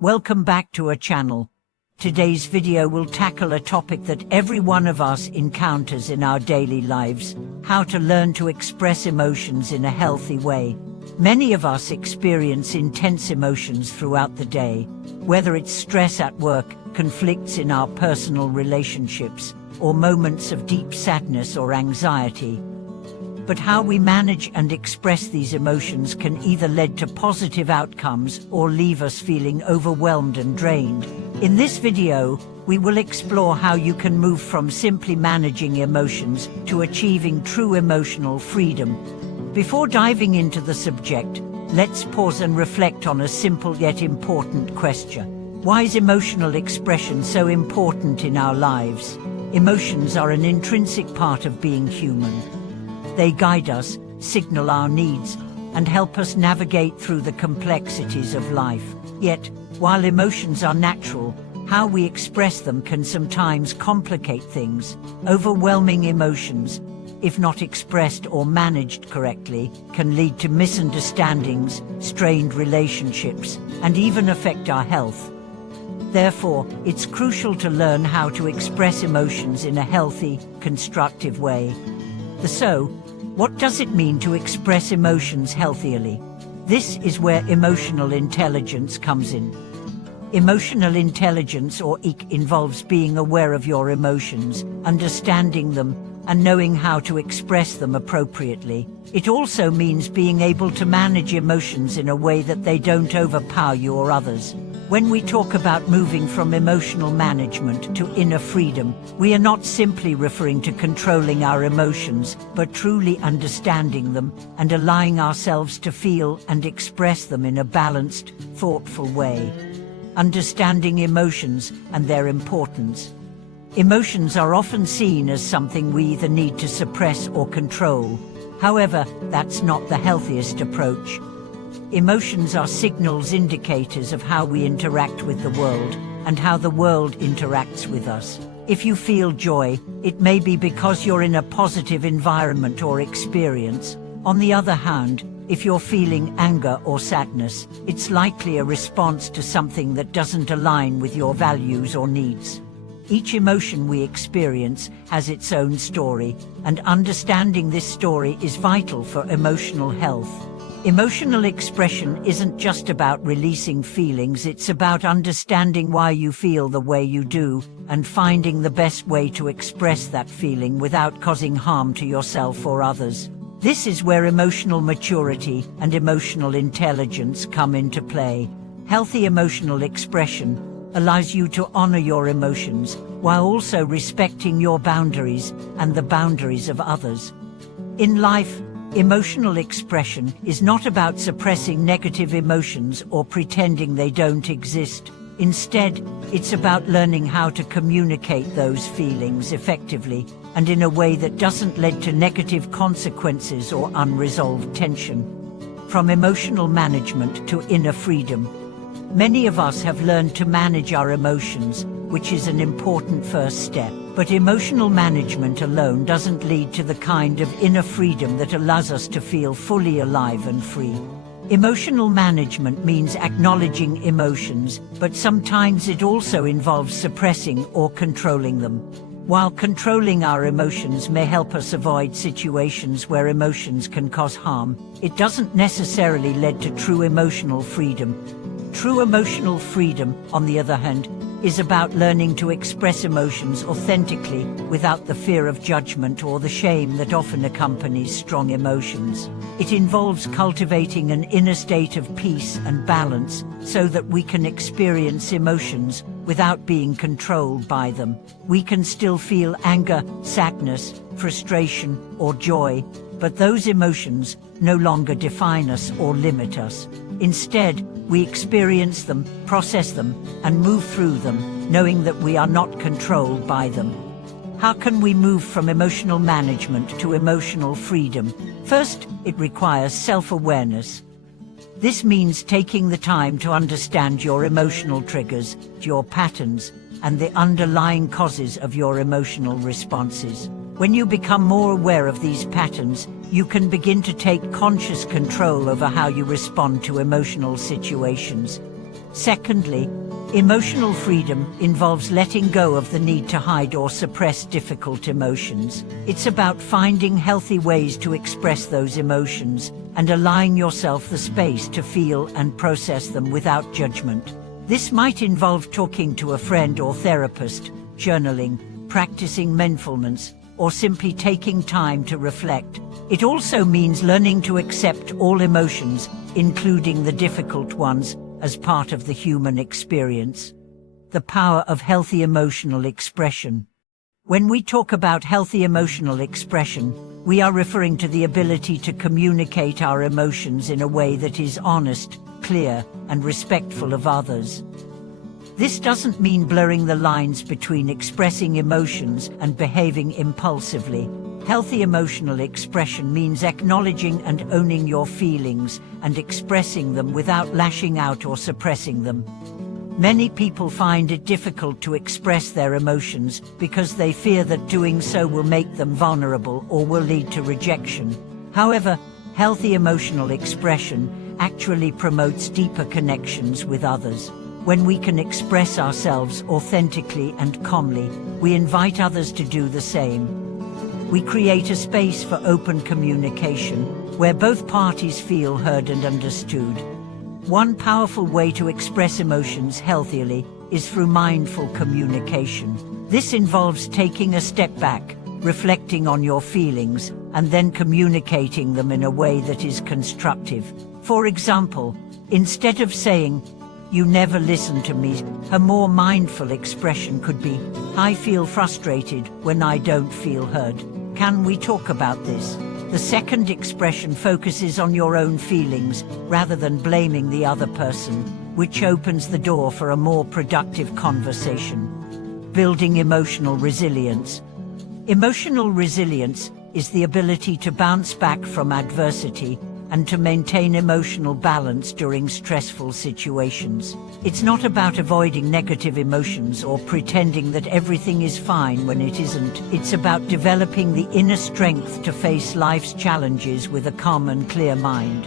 Welcome back to our channel. Today's video will tackle a topic that every one of us encounters in our daily lives: how to learn to express emotions in a healthy way. Many of us experience intense emotions throughout the day, whether it's stress at work, conflicts in our personal relationships, or moments of deep sadness or anxiety. But how we manage and express these emotions can either lead to positive outcomes or leave us feeling overwhelmed and drained. In this video, we will explore how you can move from simply managing emotions to achieving true emotional freedom. Before diving into the subject, let's pause and reflect on a simple yet important question. Why is emotional expression so important in our lives? Emotions are an intrinsic part of being human. They guide us, signal our needs, and help us navigate through the complexities of life. Yet, while emotions are natural, how we express them can sometimes complicate things. Overwhelming emotions, if not expressed or managed correctly, can lead to misunderstandings, strained relationships, and even affect our health. Therefore, it's crucial to learn how to express emotions in a healthy, constructive way. So, what does it mean to express emotions healthily? This is where emotional intelligence comes in. Emotional intelligence, or EQ, involves being aware of your emotions, understanding them, and knowing how to express them appropriately. It also means being able to manage emotions in a way that they don't overpower you or others. When we talk about moving from emotional management to inner freedom, we are not simply referring to controlling our emotions, but truly understanding them and allowing ourselves to feel and express them in a balanced, thoughtful way. Understanding emotions and their importance. Emotions are often seen as something we either need to suppress or control. However, that's not the healthiest approach. Emotions are signals, indicators of how we interact with the world, and how the world interacts with us. If you feel joy, it may be because you're in a positive environment or experience. On the other hand, if you're feeling anger or sadness, it's likely a response to something that doesn't align with your values or needs. Each emotion we experience has its own story, and understanding this story is vital for emotional health. Emotional expression isn't just about releasing feelings, it's about understanding why you feel the way you do, and finding the best way to express that feeling without causing harm to yourself or others. This is where emotional maturity and emotional intelligence come into play. Healthy emotional expression allows you to honor your emotions while also respecting your boundaries and the boundaries of others. In life, emotional expression is not about suppressing negative emotions or pretending they don't exist. Instead, it's about learning how to communicate those feelings effectively and in a way that doesn't lead to negative consequences or unresolved tension. From emotional management to inner freedom. Many of us have learned to manage our emotions, which is an important first step. But emotional management alone doesn't lead to the kind of inner freedom that allows us to feel fully alive and free. Emotional management means acknowledging emotions, but sometimes it also involves suppressing or controlling them. While controlling our emotions may help us avoid situations where emotions can cause harm, it doesn't necessarily lead to true emotional freedom. True emotional freedom, on the other hand, is about learning to express emotions authentically without the fear of judgment or the shame that often accompanies strong emotions. It involves cultivating an inner state of peace and balance so that we can experience emotions without being controlled by them. We can still feel anger, sadness, frustration, or joy, but those emotions no longer define us or limit us. Instead, we experience them, process them, and move through them, knowing that we are not controlled by them. How can we move from emotional management to emotional freedom? First, it requires self-awareness. This means taking the time to understand your emotional triggers, your patterns, and the underlying causes of your emotional responses. When you become more aware of these patterns, you can begin to take conscious control over how you respond to emotional situations. Secondly, emotional freedom involves letting go of the need to hide or suppress difficult emotions. It's about finding healthy ways to express those emotions and allowing yourself the space to feel and process them without judgment. This might involve talking to a friend or therapist, journaling, practicing mindfulness, or simply taking time to reflect. It also means learning to accept all emotions, including the difficult ones, as part of the human experience. The power of healthy emotional expression. When we talk about healthy emotional expression, we are referring to the ability to communicate our emotions in a way that is honest, clear, and respectful of others. This doesn't mean blurring the lines between expressing emotions and behaving impulsively. Healthy emotional expression means acknowledging and owning your feelings and expressing them without lashing out or suppressing them. Many people find it difficult to express their emotions because they fear that doing so will make them vulnerable or will lead to rejection. However, healthy emotional expression actually promotes deeper connections with others. When we can express ourselves authentically and calmly, we invite others to do the same. We create a space for open communication, where both parties feel heard and understood. One powerful way to express emotions healthily is through mindful communication. This involves taking a step back, reflecting on your feelings, and then communicating them in a way that is constructive. For example, instead of saying, "You never listen to me," a more mindful expression could be, "I feel frustrated when I don't feel heard. Can we talk about this?" The second expression focuses on your own feelings rather than blaming the other person, which opens the door for a more productive conversation. Building emotional resilience. Emotional resilience is the ability to bounce back from adversity and to maintain emotional balance during stressful situations. It's not about avoiding negative emotions or pretending that everything is fine when it isn't. It's about developing the inner strength to face life's challenges with a calm and clear mind.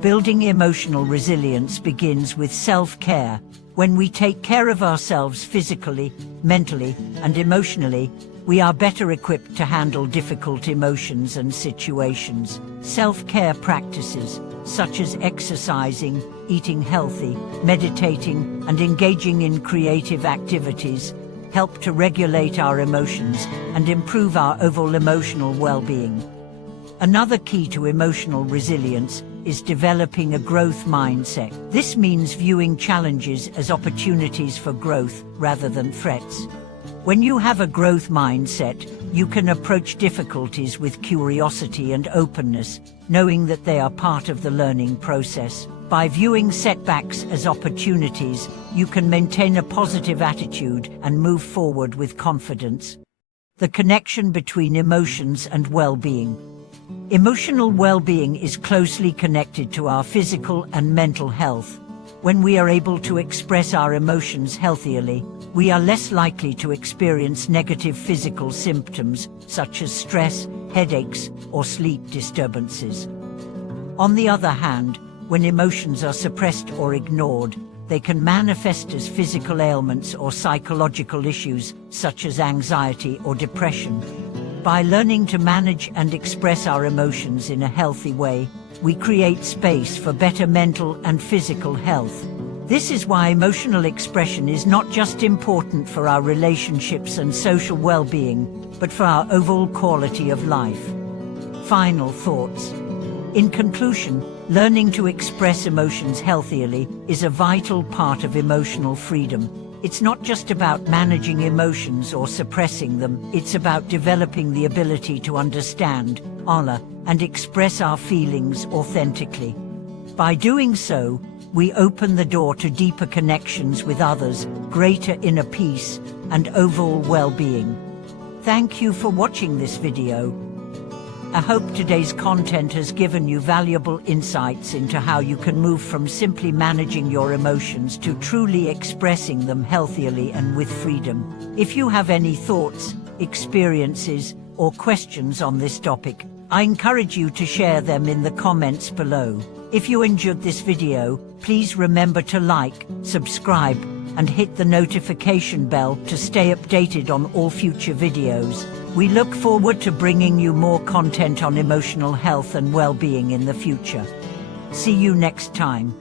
Building emotional resilience begins with self-care. When we take care of ourselves physically, mentally, and emotionally, we are better equipped to handle difficult emotions and situations. Self-care practices, such as exercising, eating healthy, meditating, and engaging in creative activities, help to regulate our emotions and improve our overall emotional well-being. Another key to emotional resilience is developing a growth mindset. This means viewing challenges as opportunities for growth rather than threats. When you have a growth mindset, you can approach difficulties with curiosity and openness, knowing that they are part of the learning process. By viewing setbacks as opportunities, you can maintain a positive attitude and move forward with confidence. The connection between emotions and well-being. Emotional well-being is closely connected to our physical and mental health. When we are able to express our emotions healthily, we are less likely to experience negative physical symptoms such as stress, headaches, or sleep disturbances. On the other hand, when emotions are suppressed or ignored, they can manifest as physical ailments or psychological issues such as anxiety or depression. By learning to manage and express our emotions in a healthy way, we create space for better mental and physical health. This is why emotional expression is not just important for our relationships and social well-being, but for our overall quality of life. Final thoughts. In conclusion, learning to express emotions healthily is a vital part of emotional freedom. It's not just about managing emotions or suppressing them, it's about developing the ability to understand, honor, and express our feelings authentically. By doing so, we open the door to deeper connections with others, greater inner peace, and overall well-being. Thank you for watching this video. I hope today's content has given you valuable insights into how you can move from simply managing your emotions to truly expressing them healthily and with freedom. If you have any thoughts, experiences, or questions on this topic, I encourage you to share them in the comments below. If you enjoyed this video, please remember to like, subscribe, and hit the notification bell to stay updated on all future videos. We look forward to bringing you more content on emotional health and well-being in the future. See you next time.